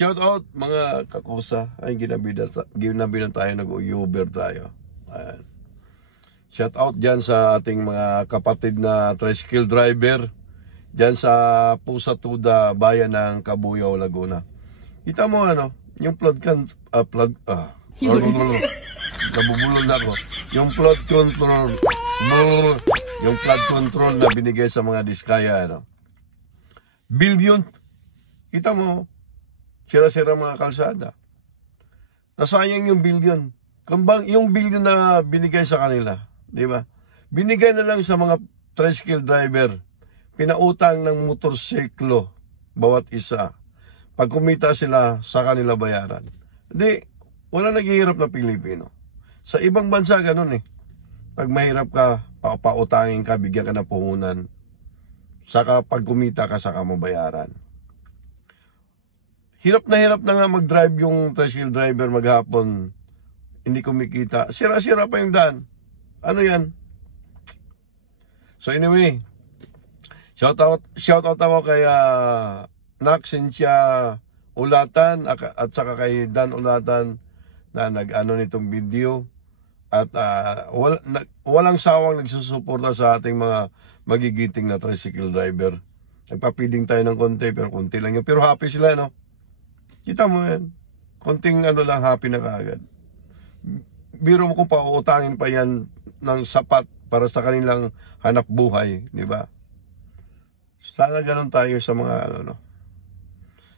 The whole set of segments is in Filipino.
shout out mga kakusa. Ay, ginabi na tayo, nag-Uber tayo. Ayan. Shout out dyan sa ating mga kapatid na tricycle driver dyan sa Pusa Tuda, bayan ng Cabuyao, Laguna. Kita mo ano, yung nabubulol na ako. Yung flood control, yung flood control na binigay sa mga diskaya, ano. Billion. Kita mo, sira-sira mga kalsada. Nasayang yung billion. Kumbang yung billion na binigay sa kanila, di ba? Binigay na lang sa mga tricycle driver. Pinautang ng motorsiklo bawat isa. Pag kumita sila, sa kanila bayaran. Hindi, wala naghihirap na Pilipino. Sa ibang bansa, ganun eh. Pag mahirap ka, pautangin ka, bigyan ka ng puhunan. Saka pag kumita ka, saka mo bayaran. Hirap na nga mag-drive yung tricycle driver maghapon. Hindi kumikita. Sira-sira pa yung daan. Ano yan? So anyway, shout out ako kay Nak Cynthia Ulatan at saka kay Dan Ulatan na nag-ano nitong video. At walang sawang nagsusuporta sa ating mga magigiting na tricycle driver. Nagpapiling tayo ng konti, pero konti lang yun. Pero happy sila, no? Kita mo yan. Konting ano lang, happy na kaagad. Biro mo kung pauutangin pa yan ng sapat para sa kanilang hanap buhay, di ba? Sana ganun tayo sa mga ano, no?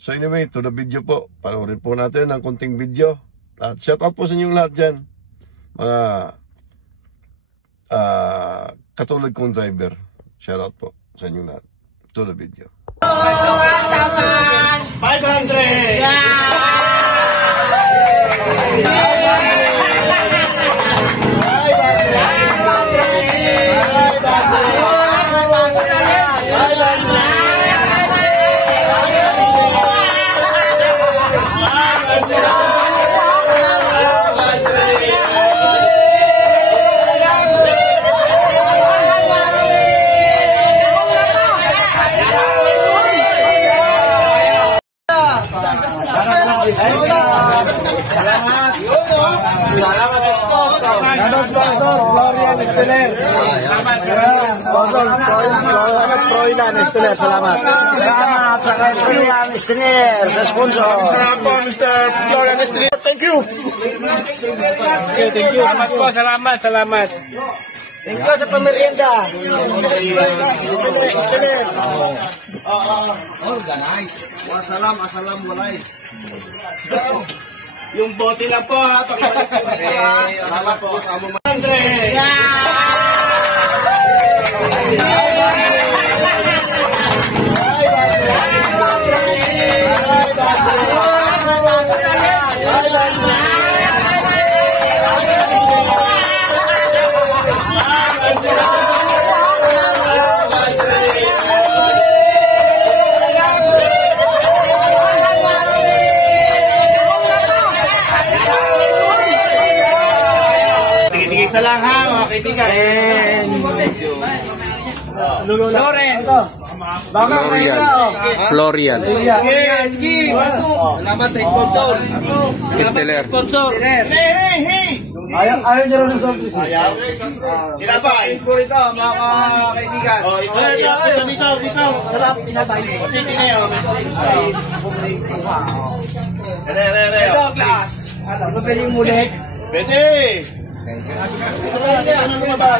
So anyway, to the video po. Panoorin po natin ang konting video. At shout out po sa inyong lahat dyan. Mga katulad kong driver. Shout out po sa inyong lahat. To the video. 1,500! Salamat sa sponsor. Florian Esteler. Sponsor Florian Esteler. Salamat. Salamat sa kay Florian Esteler sa sponsor. Salamat po, Mr. Florian Esteler. Thank you. Okay, thank you. Salamat po, salamat. Thank you sa pamerienda. Esteler. Organize. Wasalam, asalam, walay. Yung bote lang po, ha? Salamat po sa among Isa lang ha, mga kaibigan. Lawrence. Florian. Sige, masuk. Salamat sa sponsor. Esteler. Sponsor. Hey. Ayaw niyo rin sa sponsor. Tinapay. Sponsor ito, mga kaibigan. Dito. Sarap, pinatay. Sige na yun. Ito, class. Ano pwede yung mulik? Pwede. Ito ba yan? Ano lumabas?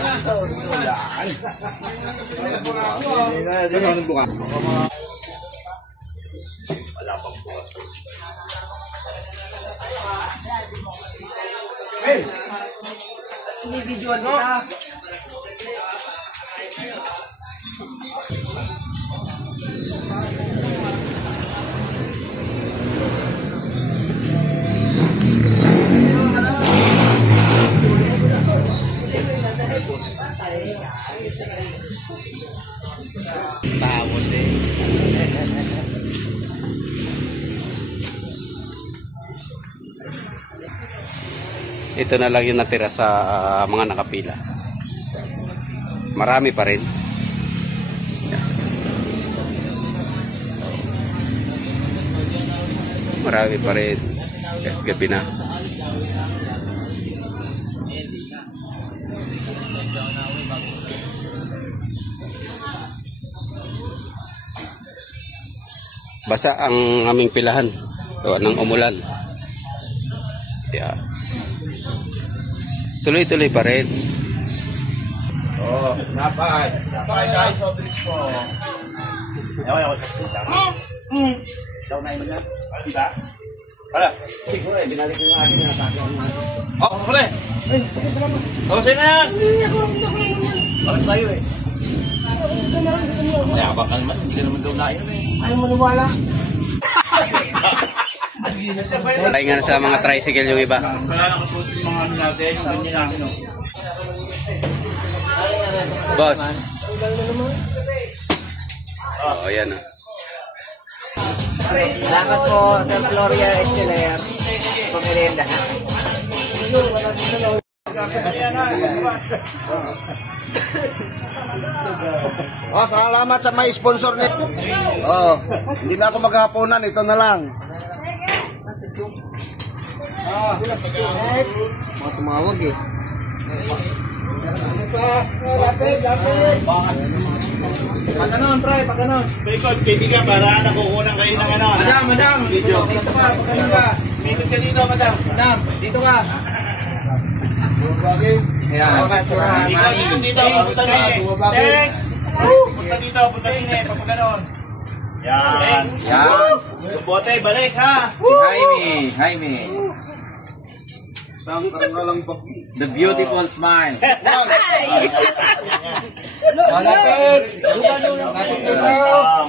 Ini videoan kita. Tawon din. Ito na lang yung natira sa mga nakapila. Marami pa rin. Marami. marami pa rin. Gabi na. Basa ang aming pilahan. Gawa ng umulan. Yeah. Tuloy-tuloy pa rin. Oh, napay. Napay guys, soft drinks po. Ayaw. Daw na yun na. Alita? Wala. Siguro eh, binalik ko yung akin na natake ang mga. Oh, muli. Oh, sino yan? Bakit tayo eh? Mayabang ka naman, hindi naman daw na yun eh. Ayaw mo niwala. Pahinga na sa mga tricycle yung iba. Kaya nakapost yung mga ano natin, ganyan namin o. Boss. Oh, ayan o. Salamat po sa Gloria Esteller. Pumirienda. Oh, salamat sa may sponsor nito. Oh, hindi na ako maghapunan, ito na lang. Mga tumawag eh. Pag ganon, try, pag ganon. Record, kaibigan, para nakukunan kayo ng ano. Madam, video. Dito ka, pag ganon ka. Minute ka dito, madam. Madam, dito ka. Ayan. Ikaw dito, punta na eh. Punta dito, punta rin eh, pag ganon. Yan. Yan. Bote, balik ha. Si Jaime. The beautiful smile.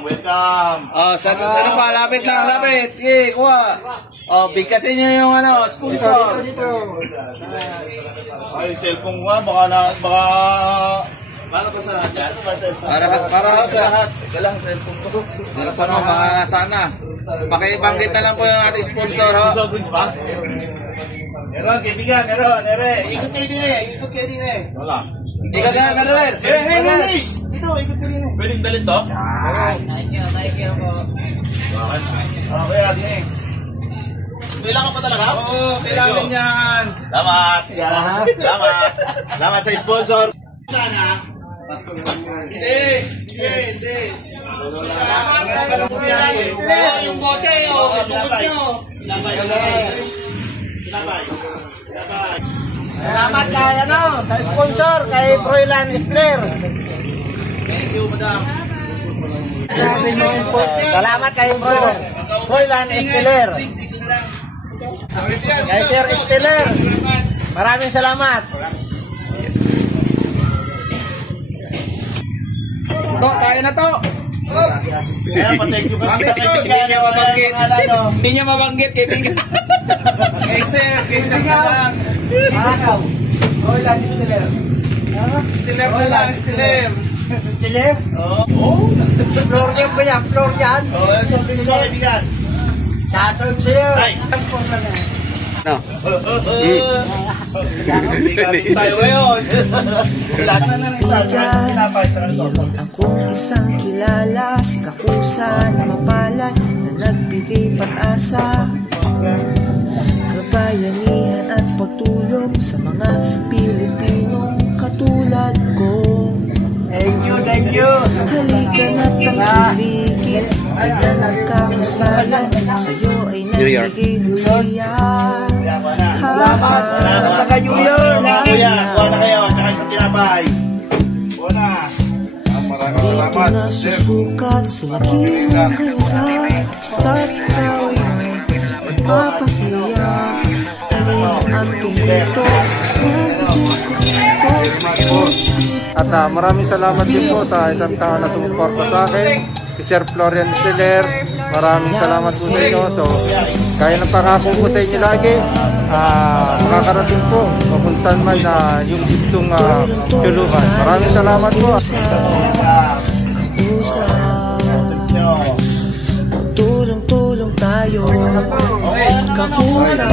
Welcome. Oh, ano pa? Lapit lang, lapit. Okay, kuha. Oh, bigkasin niyo yung ano, sponsor. Ay, cellphone ko baka para pa sa lahat yan? Para sa lahat. Ika lang, cellphone ko. Para sa mga sana. Pakibanggit na lang po yung ating sponsor, ho. Sobrins pa? Meron, kaibigan, meron. Ikot kayo din eh. Wala. Ikaw na, Merler. Luis! Dito, ikot kayo din eh. Pwedeng dalhin to? Thank you po. Bakit? Okay, natin eh. Kailangan pa talaga? Oo, kailangan yan. Salamat. Salamat sa sponsor. Hindi. Yung bote o, tungkol nyo. Salamat kay kay sponsor, kay Froilan Estler. Thank you, madam. Salamat kay Froilan Estler. Kay Sir Estler. Maraming salamat. To, tayo na to. Kaya pa-thank you kasi. Hindi niya mabanggit. Hindi niya mabanggit, kaibigan. Kay sir ka lang. Araw. Froilan Estler. Stiller na lang, Stiller. Estler? Oo. Florian ba yan? Florian? Oo, yung sobrins ko, kaibigan. Tatod sa'yo. Ay. No. Tayo ngayon. Lahat na ng isa. Pinapay. Akong isang kilala, si Kakusa na mapalad na nagbigay pag-asa, kabayanihan at pagtulong sa mga Pilipinong katulad ko. Thank you. Halika na't tangkilikid, ganyan ang kahusayan, sa'yo ay nagbigay ng siya. Salamat taga New York. Kuya, kuha na kayo. Tsaka isang tinapay. Kuha na. Dito na susukat sa laki ng ganito, basta't ikaw ay magpapasaya. Alin ang tumulto, nabigay ko ito, positive. At maraming salamat din po sa isang taon na sumuporta sa akin, si Sir Florian Estiller. Maraming salamat po sa inyo. So, kaya ng pangako ko sa inyo lagi, makakarating po o kung saan man na yung gustong tulungan. Maraming salamat po. Tulong-tulong tayo, kakusa.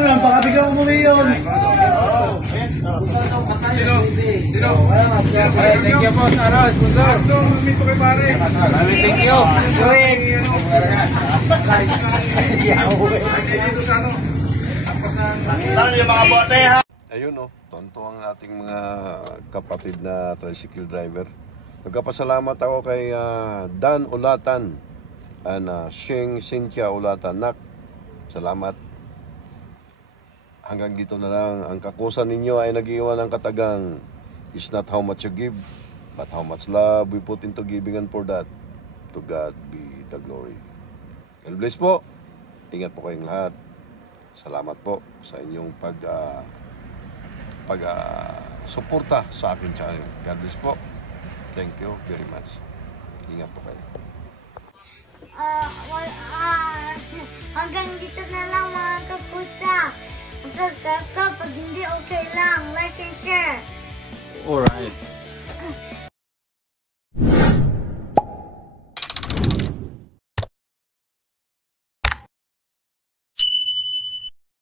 Napakabigyan mo yun. Thank you po sa sponsor. Thank you. Tara yung mga bote ha. Ayun no, tonto ang ating mga kapatid na tricycle driver. Nagkapasalamat ako kay Dan Ulatan and Sheng Cynthia Ulatan. Nak, salamat. Hanggang dito na lang. Ang kakusan ninyo ay nag-iwan ng katagang, is not how much you give, but how much love we put into giving, and for that, to God be the glory. God bless po. Ingat po kayong lahat. Salamat po sa inyong suporta sa aking channel. God bless po. Thank you very much. Ingat po kayo. Hanggang dito na lang mga kapusa. Subscribe ka pag hindi okay lang. Like and share. Alright.